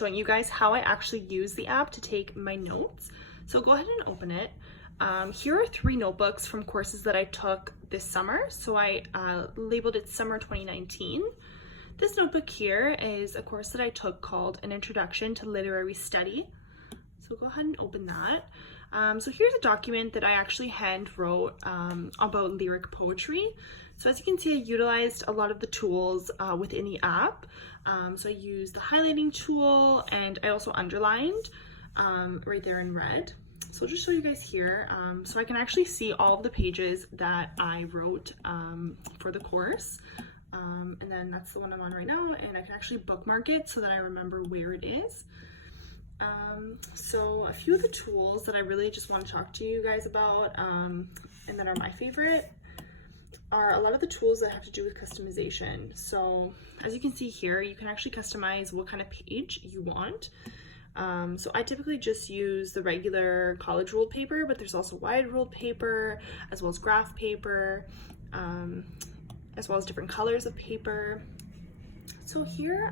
showing you guys how I actually use the app to take my notes. So go ahead and open it. Here are 3 notebooks from courses that I took this summer. So I labeled it Summer 2019. This notebook here is a course that I took called An Introduction to Literary Study. So go ahead and open that. So here's a document that I actually hand wrote about lyric poetry. So as you can see, I utilized a lot of the tools within the app. So I used the highlighting tool, and I also underlined right there in red. So I'll just show you guys here. So I can actually see all of the pages that I wrote for the course. And then that's the one I'm on right now, and I can actually bookmark it so that I remember where it is. So a few of the tools that I really just want to talk to you guys about and that are my favorite are a lot of the tools that have to do with customization. So as you can see here, you can actually customize what kind of page you want. So I typically just use the regular college ruled paper, but there's also wide ruled paper, as well as graph paper, as well as different colors of paper. So here,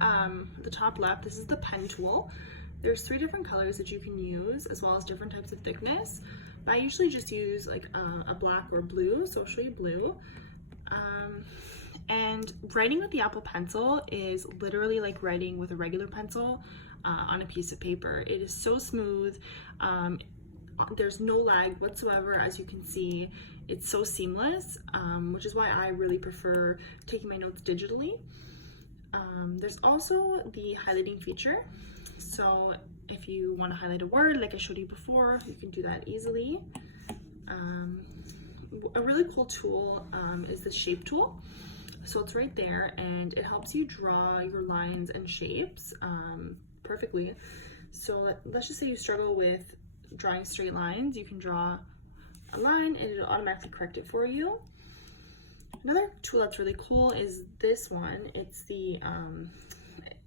the top left, this is the pen tool. There's 3 different colors that you can use, as well as different types of thickness. But I usually just use like a black or blue, so I'll show you blue. And writing with the Apple Pencil is literally like writing with a regular pencil on a piece of paper. It is so smooth. There's no lag whatsoever, as you can see. It's so seamless, which is why I really prefer taking my notes digitally. There's also the highlighting feature. So if you want to highlight a word, like I showed you before, you can do that easily. A really cool tool is the shape tool. So it's right there, and it helps you draw your lines and shapes perfectly. So let's just say you struggle with drawing straight lines. You can draw a line and it'll automatically correct it for you. Another tool that's really cool is this one. It's the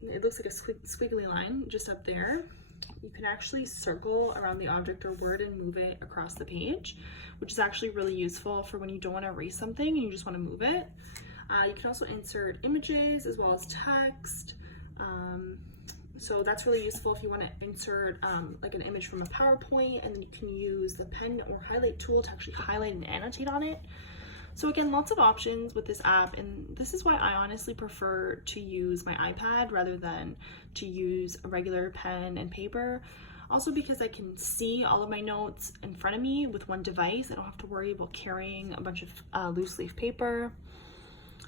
it looks like a squiggly line just up there. You can actually circle around the object or word and move it across the page, which is actually really useful for when you don't want to erase something and you just want to move it. You can also insert images as well as text. So that's really useful if you want to insert like an image from a PowerPoint, and then you can use the pen or highlight tool to actually highlight and annotate on it. So again, lots of options with this app, and this is why I honestly prefer to use my iPad rather than to use a regular pen and paper. Also because I can see all of my notes in front of me with one device. I don't have to worry about carrying a bunch of loose leaf paper.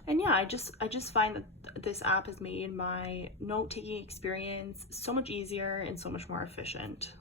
And yeah, I just find that this app has made my note-taking experience so much easier and so much more efficient.